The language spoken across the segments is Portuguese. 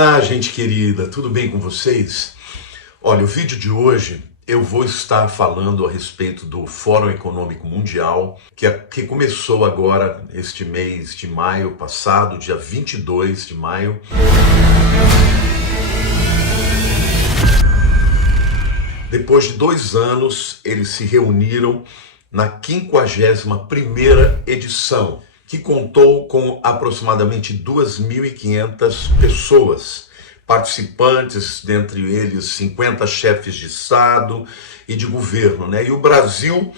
Olá, gente querida, tudo bem com vocês? Olha, o vídeo de hoje eu vou estar falando a respeito do Fórum Econômico Mundial, que começou agora este mês de maio passado, dia 22 de maio. Depois de 2 anos, eles se reuniram na 51ª edição, que contou com aproximadamente 2.500 pessoas, participantes, dentre eles 50 chefes de Estado e de governo, né? E o Brasil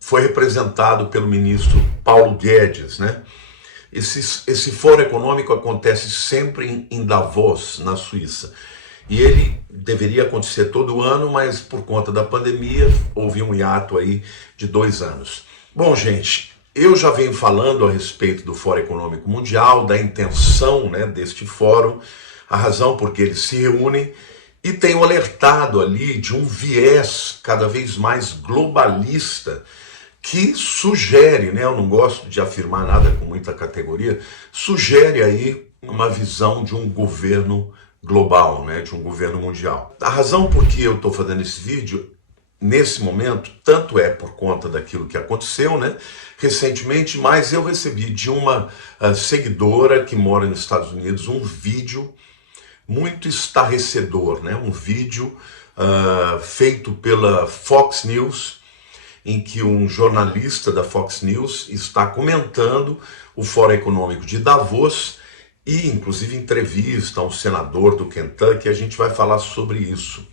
foi representado pelo ministro Paulo Guedes, né? Esse fórum econômico acontece sempre em Davos, na Suíça. E ele deveria acontecer todo ano, mas por conta da pandemia houve um hiato aí de 2 anos. Bom, gente, eu já venho falando a respeito do Fórum Econômico Mundial, da intenção, né, deste fórum, a razão por que eles se reúnem, e tenho alertado ali de um viés cada vez mais globalista que sugere, né, eu não gosto de afirmar nada com muita categoria, sugere aí uma visão de um governo global, né, de um governo mundial. A razão por que eu estou fazendo esse vídeo nesse momento, tanto é por conta daquilo que aconteceu, né, recentemente, mas eu recebi de uma seguidora que mora nos Estados Unidos um vídeo muito estarrecedor, né, um vídeo feito pela Fox News, em que um jornalista da Fox News está comentando o Fórum Econômico de Davos e, inclusive, entrevista a um senador do Kentucky. A gente vai falar sobre isso.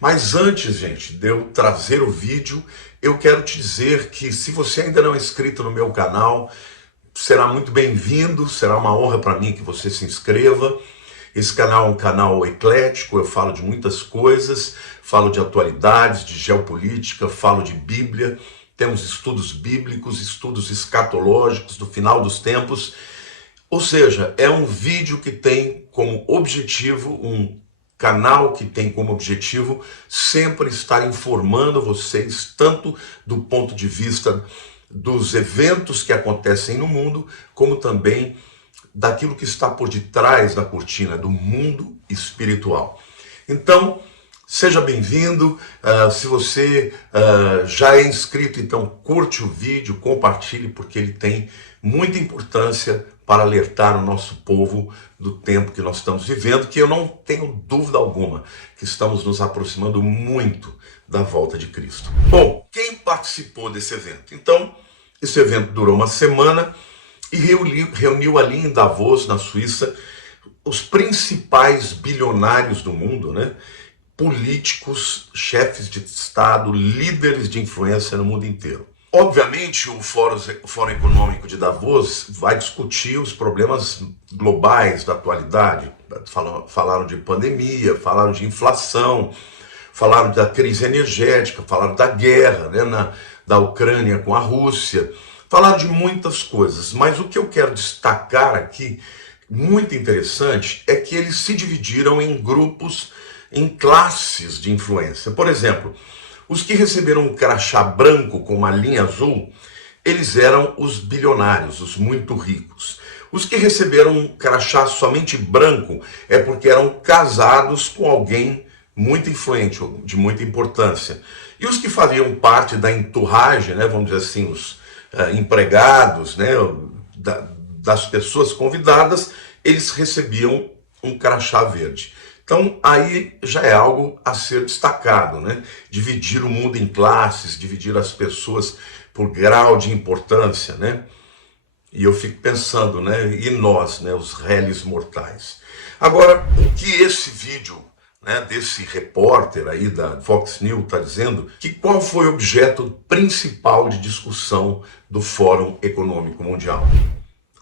Mas antes, gente, de eu trazer o vídeo, eu quero te dizer que se você ainda não é inscrito no meu canal, será muito bem-vindo, será uma honra para mim que você se inscreva. Esse canal é um canal eclético, eu falo de muitas coisas, falo de atualidades, de geopolítica, falo de Bíblia, temos estudos bíblicos, estudos escatológicos do final dos tempos. Ou seja, é um vídeo que tem como objetivo, um canal que tem como objetivo sempre estar informando vocês, tanto do ponto de vista dos eventos que acontecem no mundo, como também daquilo que está por detrás da cortina do mundo espiritual. Então, seja bem-vindo. Se você já é inscrito, então curte o vídeo, compartilhe, porque ele tem muita importância para alertar o nosso povo do tempo que nós estamos vivendo, que eu não tenho dúvida alguma que estamos nos aproximando muito da volta de Cristo. Bom, quem participou desse evento? Então, esse evento durou uma semana e reuniu ali em Davos, na Suíça, os principais bilionários do mundo, né? Políticos, chefes de Estado, líderes de influência no mundo inteiro. Obviamente, o Fórum Econômico de Davos vai discutir os problemas globais da atualidade. Falaram de pandemia, falaram de inflação, falaram da crise energética, falaram da guerra, né, da Ucrânia com a Rússia, falaram de muitas coisas. Mas o que eu quero destacar aqui, muito interessante, é que eles se dividiram em grupos, em classes de influência. Por exemplo, os que receberam um crachá branco com uma linha azul, eles eram os bilionários, os muito ricos. Os que receberam um crachá somente branco é porque eram casados com alguém muito influente, de muita importância. E os que faziam parte da entourage, né, vamos dizer assim, os empregados, né, das pessoas convidadas, eles recebiam um crachá verde. Então, aí já é algo a ser destacado, né? Dividir o mundo em classes, dividir as pessoas por grau de importância, né? E eu fico pensando, né? E nós, né? Os réis mortais. Agora, o que esse vídeo, né, desse repórter aí da Fox News está dizendo, que qual foi o objeto principal de discussão do Fórum Econômico Mundial?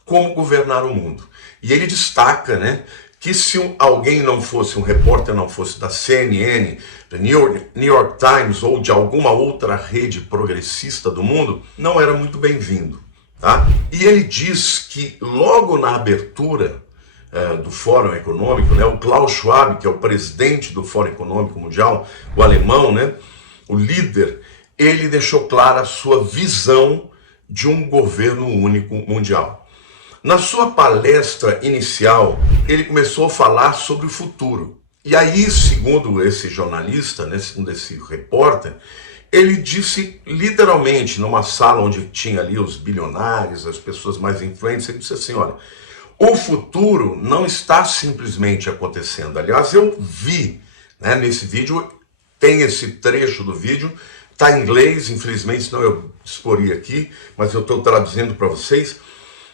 Como governar o mundo. E ele destaca, né, que se alguém não fosse, um repórter não fosse da CNN, da New York Times ou de alguma outra rede progressista do mundo, não era muito bem-vindo, tá? E ele diz que logo na abertura do Fórum Econômico, né, o Klaus Schwab, que é o presidente do Fórum Econômico Mundial, o alemão, né, o líder, ele deixou clara a sua visão de um governo único mundial. Na sua palestra inicial, ele começou a falar sobre o futuro. E aí, segundo esse jornalista, né, segundo esse repórter, ele disse literalmente, numa sala onde tinha ali os bilionários, as pessoas mais influentes, ele disse assim, olha, o futuro não está simplesmente acontecendo. Aliás, eu vi, né, nesse vídeo, tem esse trecho do vídeo, está em inglês, infelizmente, senão eu exporia aqui, mas eu estou traduzindo para vocês.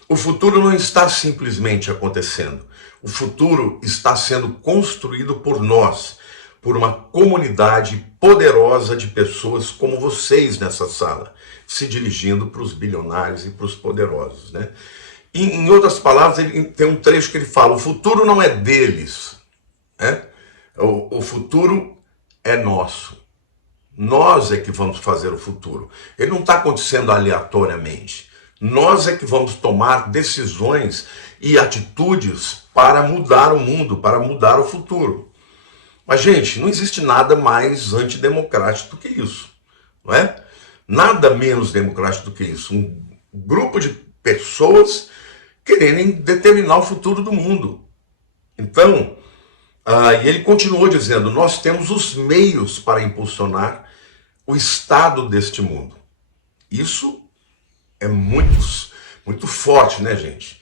O futuro não está simplesmente acontecendo. O futuro está sendo construído por nós, por uma comunidade poderosa de pessoas como vocês nessa sala, se dirigindo para os bilionários e para os poderosos, né? E, em outras palavras, ele tem um trecho que ele fala, o futuro não é deles, né? O futuro é nosso. Nós é que vamos fazer o futuro. Ele não está acontecendo aleatoriamente. Nós é que vamos tomar decisões e atitudes para mudar o mundo, para mudar o futuro. Mas, gente, não existe nada mais antidemocrático do que isso, não é? Nada menos democrático do que isso. Um grupo de pessoas quererem determinar o futuro do mundo. Então, e ele continuou dizendo, nós temos os meios para impulsionar o estado deste mundo. Isso é muito forte, né, gente?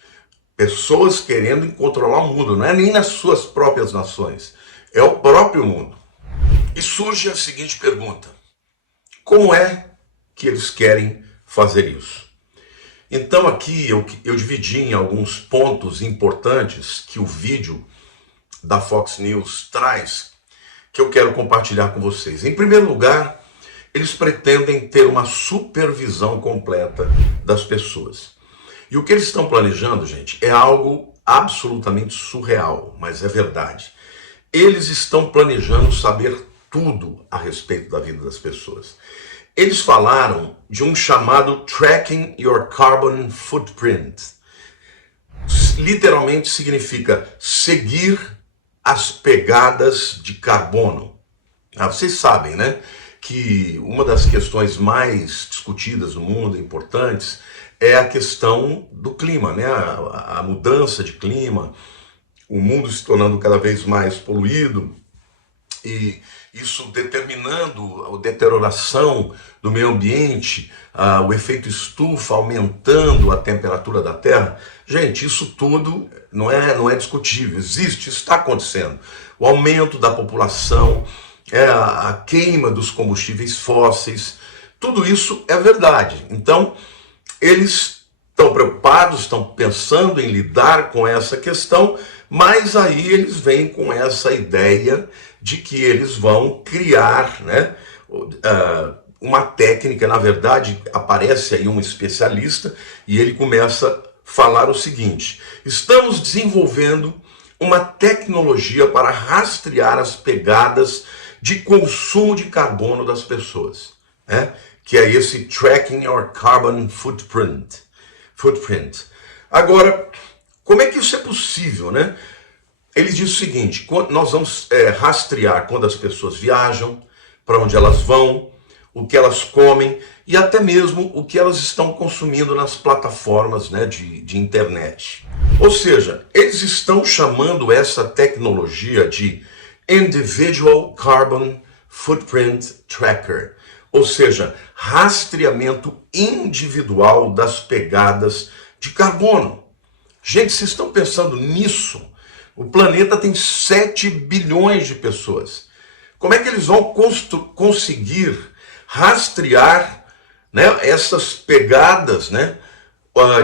Pessoas querendo controlar o mundo, não é nem nas suas próprias nações, é o próprio mundo. E surge a seguinte pergunta, como é que eles querem fazer isso? Então aqui eu dividi em alguns pontos importantes que o vídeo da Fox News traz, que eu quero compartilhar com vocês. Em primeiro lugar, eles pretendem ter uma supervisão completa das pessoas. E o que eles estão planejando, gente, é algo absolutamente surreal, mas é verdade. Eles estão planejando saber tudo a respeito da vida das pessoas. Eles falaram de um chamado Tracking Your Carbon Footprint. Literalmente significa seguir as pegadas de carbono. Vocês sabem, né, que uma das questões mais discutidas no mundo, importantes, é a questão do clima, né, a mudança de clima, o mundo se tornando cada vez mais poluído, e isso determinando a deterioração do meio ambiente, o efeito estufa aumentando a temperatura da Terra. Gente, isso tudo não é discutível, existe, isso está acontecendo. O aumento da população, a queima dos combustíveis fósseis, tudo isso é verdade. Então, eles estão preocupados, estão pensando em lidar com essa questão, mas aí eles vêm com essa ideia de que eles vão criar, né, uma técnica. Na verdade, aparece aí um especialista e ele começa a falar o seguinte, estamos desenvolvendo uma tecnologia para rastrear as pegadas de consumo de carbono das pessoas, né, que é esse Tracking Your Carbon Footprint. Agora, como é que isso é possível, né? Ele diz o seguinte, nós vamos rastrear quando as pessoas viajam, para onde elas vão, o que elas comem e até mesmo o que elas estão consumindo nas plataformas, né, de internet. Ou seja, eles estão chamando essa tecnologia de Individual Carbon Footprint Tracker, ou seja, rastreamento individual das pegadas de carbono. Gente, vocês estão pensando nisso? O planeta tem 7 bilhões de pessoas. Como é que eles vão conseguir rastrear, né, essas pegadas, né,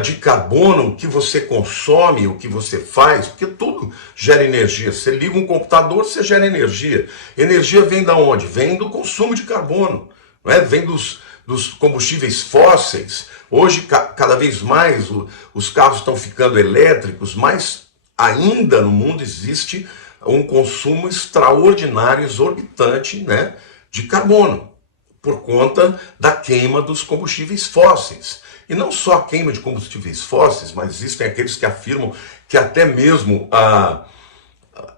de carbono, o que você consome, o que você faz? Porque tudo gera energia. Você liga um computador, você gera energia. Energia vem da onde? Vem do consumo de carbono, não é? Vem dos combustíveis fósseis. Hoje, cada vez mais, os carros estão ficando elétricos, mas ainda no mundo existe um consumo extraordinário, exorbitante, né, de carbono, por conta da queima dos combustíveis fósseis. E não só a queima de combustíveis fósseis, mas existem aqueles que afirmam que até mesmo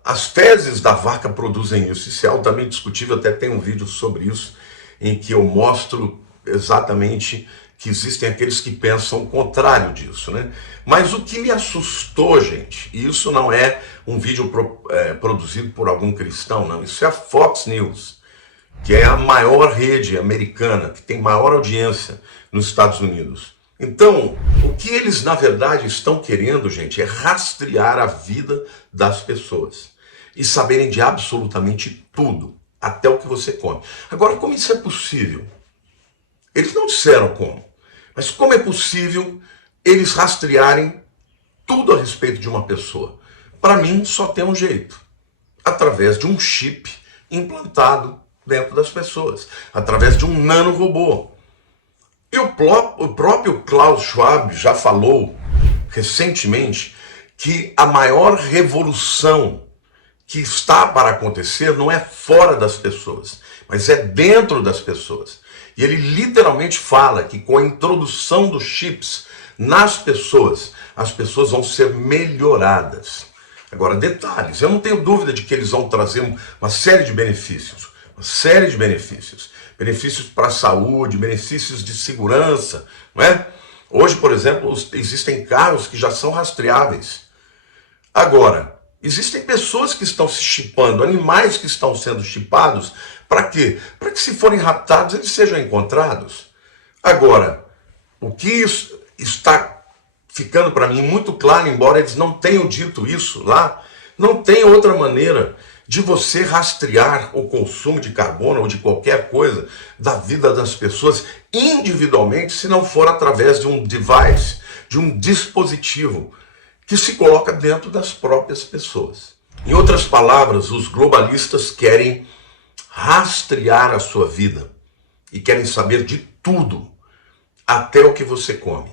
as fezes da vaca produzem isso. Isso é altamente discutível, até tem um vídeo sobre isso, em que eu mostro exatamente que existem aqueles que pensam o contrário disso, né? Mas o que me assustou, gente, e isso não é um vídeo produzido por algum cristão, não, isso é a Fox News, que é a maior rede americana, que tem maior audiência nos Estados Unidos. Então, o que eles, na verdade, estão querendo, gente, é rastrear a vida das pessoas e saberem de absolutamente tudo, até o que você come. Agora, como isso é possível? Eles não disseram como, mas como é possível eles rastrearem tudo a respeito de uma pessoa? Para mim, só tem um jeito, através de um chip implantado dentro das pessoas, através de um nanorobô. E o próprio Klaus Schwab já falou recentemente que a maior revolução que está para acontecer não é fora das pessoas, mas é dentro das pessoas. E ele literalmente fala que com a introdução dos chips nas pessoas, as pessoas vão ser melhoradas. Agora, detalhes, eu não tenho dúvida de que eles vão trazer uma série de benefícios. Uma série de benefícios. Benefícios para a saúde, benefícios de segurança, não é? Hoje, por exemplo, existem carros que já são rastreáveis. Agora, existem pessoas que estão se chipando, animais que estão sendo chipados, para quê? Para que se forem raptados, eles sejam encontrados. Agora, o que está ficando para mim muito claro, embora eles não tenham dito isso lá, não tem outra maneira de você rastrear o consumo de carbono ou de qualquer coisa da vida das pessoas individualmente, se não for através de um device, de um dispositivo que se coloca dentro das próprias pessoas. Em outras palavras, os globalistas querem rastrear a sua vida e querem saber de tudo, até o que você come.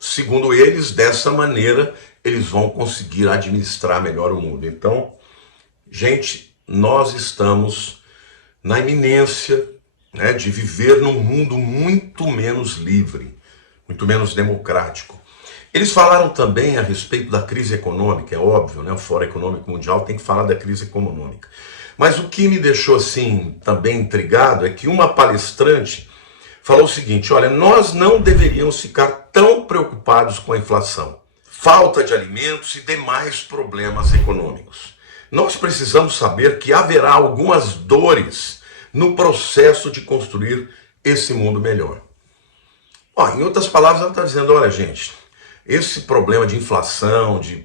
Segundo eles, dessa maneira, eles vão conseguir administrar melhor o mundo. Então, gente, nós estamos na iminência, né, de viver num mundo muito menos livre, muito menos democrático. Eles falaram também a respeito da crise econômica, é óbvio, né? O Fórum Econômico Mundial tem que falar da crise econômica. Mas o que me deixou assim também intrigado é que uma palestrante falou o seguinte: olha, nós não deveríamos ficar tão preocupados com a inflação, falta de alimentos e demais problemas econômicos. Nós precisamos saber que haverá algumas dores no processo de construir esse mundo melhor. Em outras palavras, ela está dizendo, olha gente, esse problema de inflação, de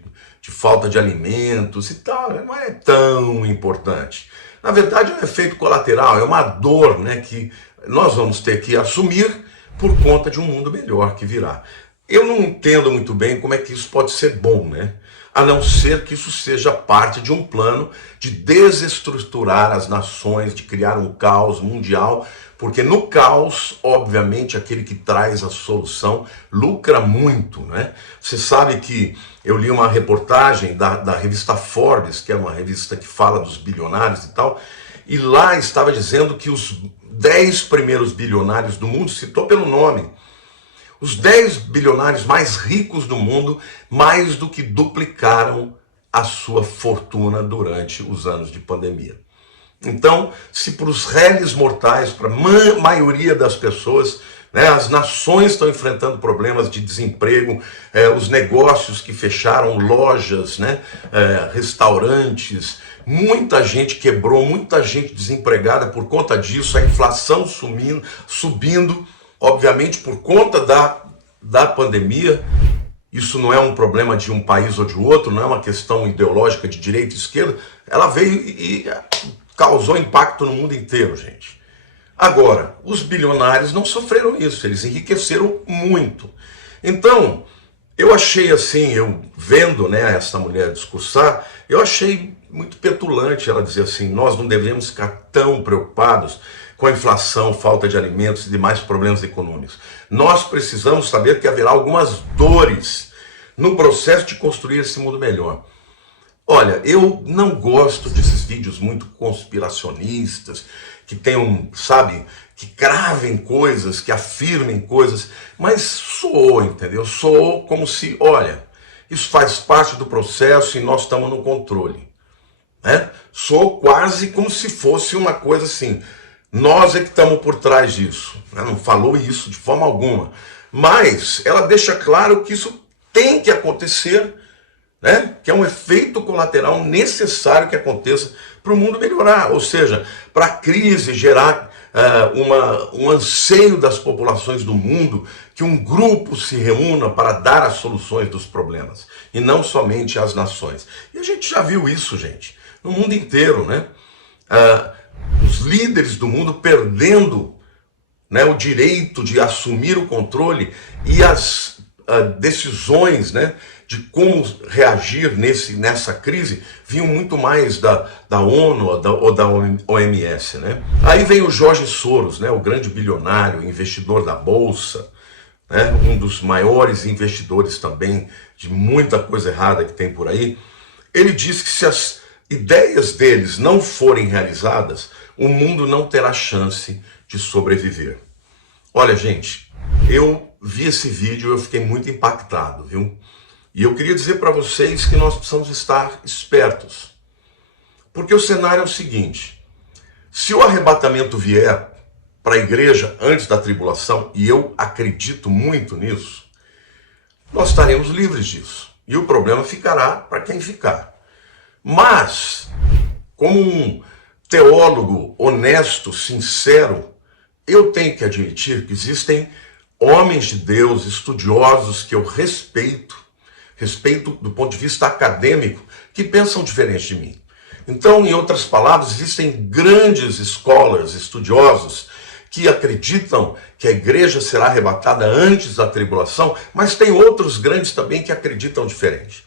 falta de alimentos e tal, não é tão importante. Na verdade, é um efeito colateral, é uma dor, né, que nós vamos ter que assumir por conta de um mundo melhor que virá. Eu não entendo muito bem como é que isso pode ser bom, né? A não ser que isso seja parte de um plano de desestruturar as nações, de criar um caos mundial, porque no caos, obviamente, aquele que traz a solução lucra muito, né? Você sabe que eu li uma reportagem da revista Forbes, que é uma revista que fala dos bilionários e tal, e lá estava dizendo que os 10 primeiros bilionários do mundo, citou pelo nome, os 10 bilionários mais ricos do mundo, mais do que duplicaram a sua fortuna durante os anos de pandemia. Então, se para os réis mortais, para a maioria das pessoas, né, as nações estão enfrentando problemas de desemprego, os negócios que fecharam, lojas, né, restaurantes, muita gente quebrou, muita gente desempregada por conta disso, a inflação subindo, obviamente por conta da pandemia. Isso não é um problema de um país ou de outro, não é uma questão ideológica de direita e esquerda, ela veio e causou impacto no mundo inteiro, gente. Agora, os bilionários não sofreram isso, eles enriqueceram muito. Então, eu achei assim, eu vendo, né, essa mulher discursar, eu achei muito petulante ela dizer assim, nós não devemos ficar tão preocupados com a inflação, falta de alimentos e demais problemas econômicos. Nós precisamos saber que haverá algumas dores no processo de construir esse mundo melhor. Olha, eu não gosto desses vídeos muito conspiracionistas, que tenham, sabe, que cravem coisas, que afirmem coisas, mas soou, entendeu? Soou como se, olha, isso faz parte do processo e nós estamos no controle, né? Soou quase como se fosse uma coisa assim, Nós é que estamos por trás disso. Ela não falou isso de forma alguma. Mas ela deixa claro que isso tem que acontecer, né? Que é um efeito colateral necessário que aconteça para o mundo melhorar. Ou seja, para a crise gerar um anseio das populações do mundo, que um grupo se reúna para dar as soluções dos problemas, e não somente as nações. E a gente já viu isso, gente, no mundo inteiro, né? Os líderes do mundo perdendo, né, o direito de assumir o controle e as decisões, né, de como reagir nessa crise vinham muito mais da ONU ou da OMS, né? Aí vem o George Soros, né, o grande bilionário, investidor da Bolsa, né, um dos maiores investidores também de muita coisa errada que tem por aí. Ele diz que se as ideias deles não forem realizadas, o mundo não terá chance de sobreviver. Olha, gente, eu vi esse vídeo e eu fiquei muito impactado, viu? E eu queria dizer para vocês que nós precisamos estar espertos. Porque o cenário é o seguinte: se o arrebatamento vier para a igreja antes da tribulação, e eu acredito muito nisso, nós estaremos livres disso. E o problema ficará para quem ficar. Mas, como um teólogo honesto, sincero, eu tenho que admitir que existem homens de Deus, estudiosos que eu respeito do ponto de vista acadêmico, que pensam diferente de mim. Então, em outras palavras, existem grandes scholars, estudiosos, que acreditam que a igreja será arrebatada antes da tribulação, mas tem outros grandes também que acreditam diferente.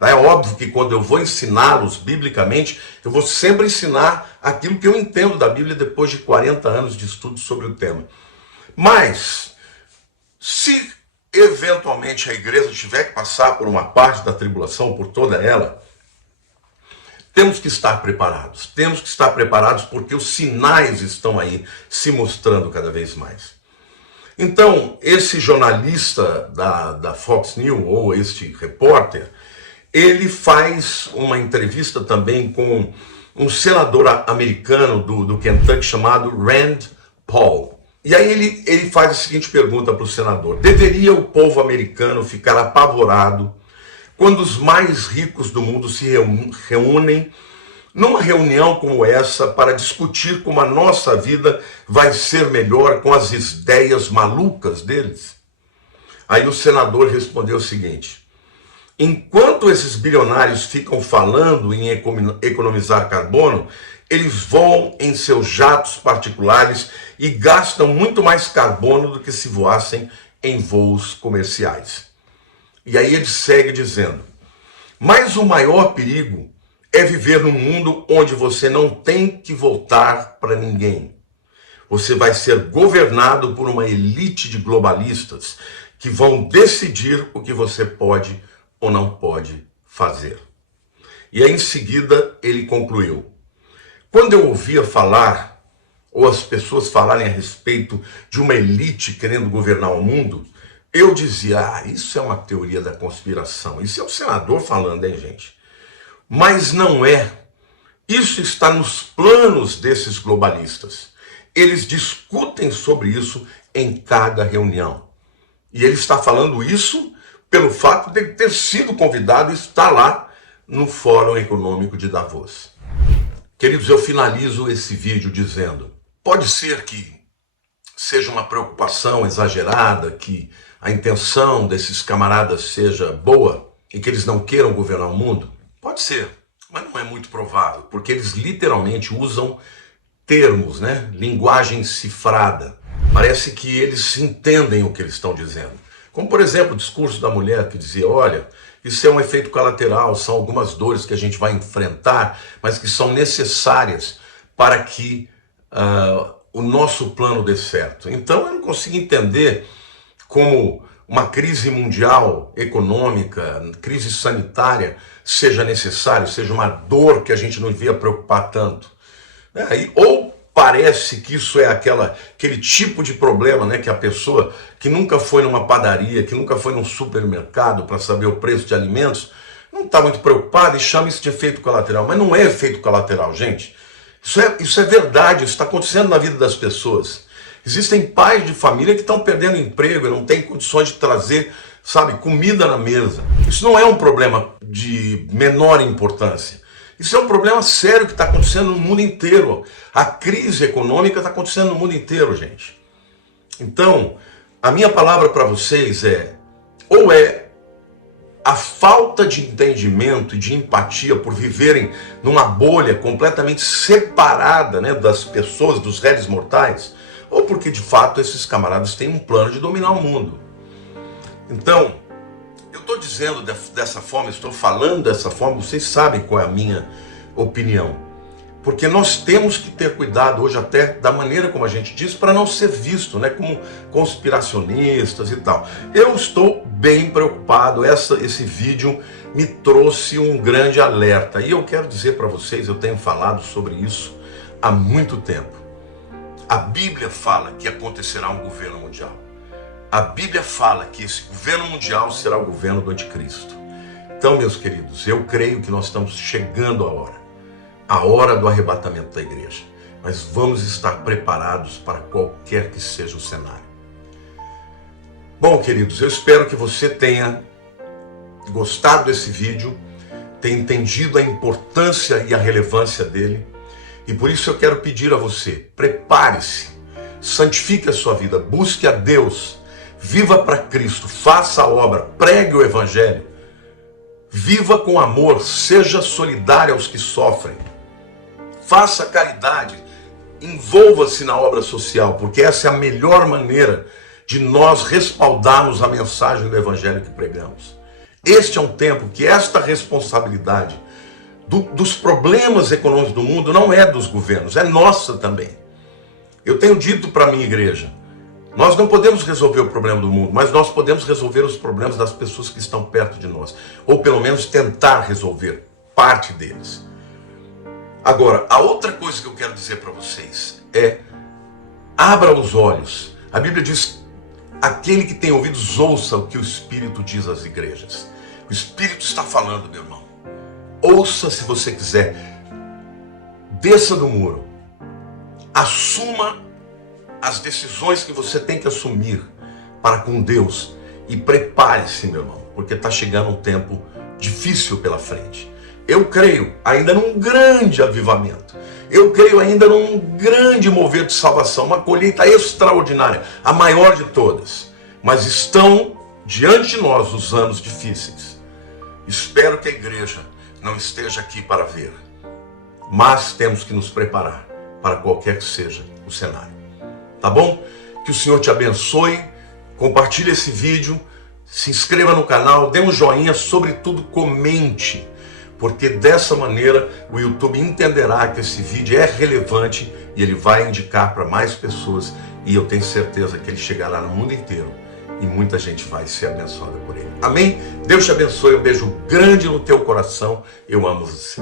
É óbvio que quando eu vou ensiná-los biblicamente, eu vou sempre ensinar aquilo que eu entendo da Bíblia depois de 40 anos de estudo sobre o tema. Mas, se eventualmente a igreja tiver que passar por uma parte da tribulação, por toda ela, temos que estar preparados. Temos que estar preparados porque os sinais estão aí se mostrando cada vez mais. Então, esse jornalista da Fox News, ou este repórter, ele faz uma entrevista também com um senador americano do Kentucky chamado Rand Paul. E aí ele faz a seguinte pergunta para o senador: deveria o povo americano ficar apavorado quando os mais ricos do mundo se reúnem numa reunião como essa para discutir como a nossa vida vai ser melhor com as ideias malucas deles? Aí o senador respondeu o seguinte: enquanto esses bilionários ficam falando em economizar carbono, eles voam em seus jatos particulares e gastam muito mais carbono do que se voassem em voos comerciais. E aí ele segue dizendo: mas o maior perigo é viver num mundo onde você não tem que voltar para ninguém. Você vai ser governado por uma elite de globalistas que vão decidir o que você pode ou não pode fazer. E aí em seguida ele concluiu: quando eu ouvia falar, ou as pessoas falarem a respeito de uma elite querendo governar o mundo, eu dizia: isso é uma teoria da conspiração. Isso é o senador falando, hein, gente? Mas não é. Isso está nos planos desses globalistas. Eles discutem sobre isso em cada reunião. E ele está falando isso pelo fato de ter sido convidado e estar lá no Fórum Econômico de Davos. Queridos, eu finalizo esse vídeo dizendo: pode ser que seja uma preocupação exagerada, que a intenção desses camaradas seja boa e que eles não queiram governar o mundo? Pode ser, mas não é muito provável, porque eles literalmente usam termos, né? Linguagem cifrada. Parece que eles entendem o que eles estão dizendo. Como, por exemplo, o discurso da mulher que dizia: olha, isso é um efeito colateral, são algumas dores que a gente vai enfrentar, mas que são necessárias para que o nosso plano dê certo. Então eu não consigo entender como uma crise mundial econômica, crise sanitária, seja necessário, seja uma dor que a gente não devia preocupar tanto. Ou parece que isso é aquele tipo de problema, né, que a pessoa que nunca foi numa padaria, que nunca foi num supermercado para saber o preço de alimentos, não está muito preocupada e chama isso de efeito colateral. Mas não é efeito colateral, gente. Isso é verdade, isso está acontecendo na vida das pessoas. Existem pais de família que estão perdendo emprego e não têm condições de trazer, sabe, comida na mesa. Isso não é um problema de menor importância. Isso é um problema sério que está acontecendo no mundo inteiro. A crise econômica está acontecendo no mundo inteiro, gente. Então, a minha palavra para vocês ou é a falta de entendimento e de empatia por viverem numa bolha completamente separada, né, das pessoas, dos réis mortais, ou porque de fato esses camaradas têm um plano de dominar o mundo. Então, eu estou dizendo dessa forma, estou falando dessa forma, vocês sabem qual é a minha opinião. Porque nós temos que ter cuidado hoje até da maneira como a gente diz, para não ser visto, né, como conspiracionistas e tal. Eu estou bem preocupado, esse vídeo me trouxe um grande alerta. E eu quero dizer para vocês, eu tenho falado sobre isso há muito tempo. A Bíblia fala que acontecerá um governo mundial. A Bíblia fala que esse governo mundial será o governo do anticristo. Então, meus queridos, eu creio que nós estamos chegando a hora do arrebatamento da igreja. Mas vamos estar preparados para qualquer que seja o cenário. Bom, queridos, eu espero que você tenha gostado desse vídeo, tenha entendido a importância e a relevância dele. E por isso eu quero pedir a você, prepare-se, santifique a sua vida, busque a Deus, viva para Cristo, faça a obra, pregue o Evangelho, viva com amor, seja solidário aos que sofrem, faça caridade, envolva-se na obra social, porque essa é a melhor maneira de nós respaldarmos a mensagem do Evangelho que pregamos. Este é um tempo que esta responsabilidade dos problemas econômicos do mundo não é dos governos, é nossa também. Eu tenho dito para a minha igreja, nós não podemos resolver o problema do mundo, mas nós podemos resolver os problemas das pessoas que estão perto de nós, ou pelo menos tentar resolver parte deles. Agora, a outra coisa que eu quero dizer para vocês é, abra os olhos. A Bíblia diz, aquele que tem ouvidos ouça o que o Espírito diz às igrejas. O Espírito está falando, meu irmão. Ouça se você quiser, desça do muro, assuma as decisões que você tem que assumir para com Deus e prepare-se, meu irmão, porque está chegando um tempo difícil pela frente. Eu creio ainda num grande avivamento, eu creio ainda num grande mover de salvação, uma colheita extraordinária, a maior de todas, mas estão diante de nós os anos difíceis. Espero que a igreja não esteja aqui para ver, mas temos que nos preparar para qualquer que seja o cenário. Tá bom? Que o Senhor te abençoe, compartilhe esse vídeo, se inscreva no canal, dê um joinha, sobretudo comente, porque dessa maneira o YouTube entenderá que esse vídeo é relevante e ele vai indicar para mais pessoas, e eu tenho certeza que ele chegará no mundo inteiro e muita gente vai ser abençoada por ele. Amém? Deus te abençoe, um beijo grande no teu coração, eu amo você.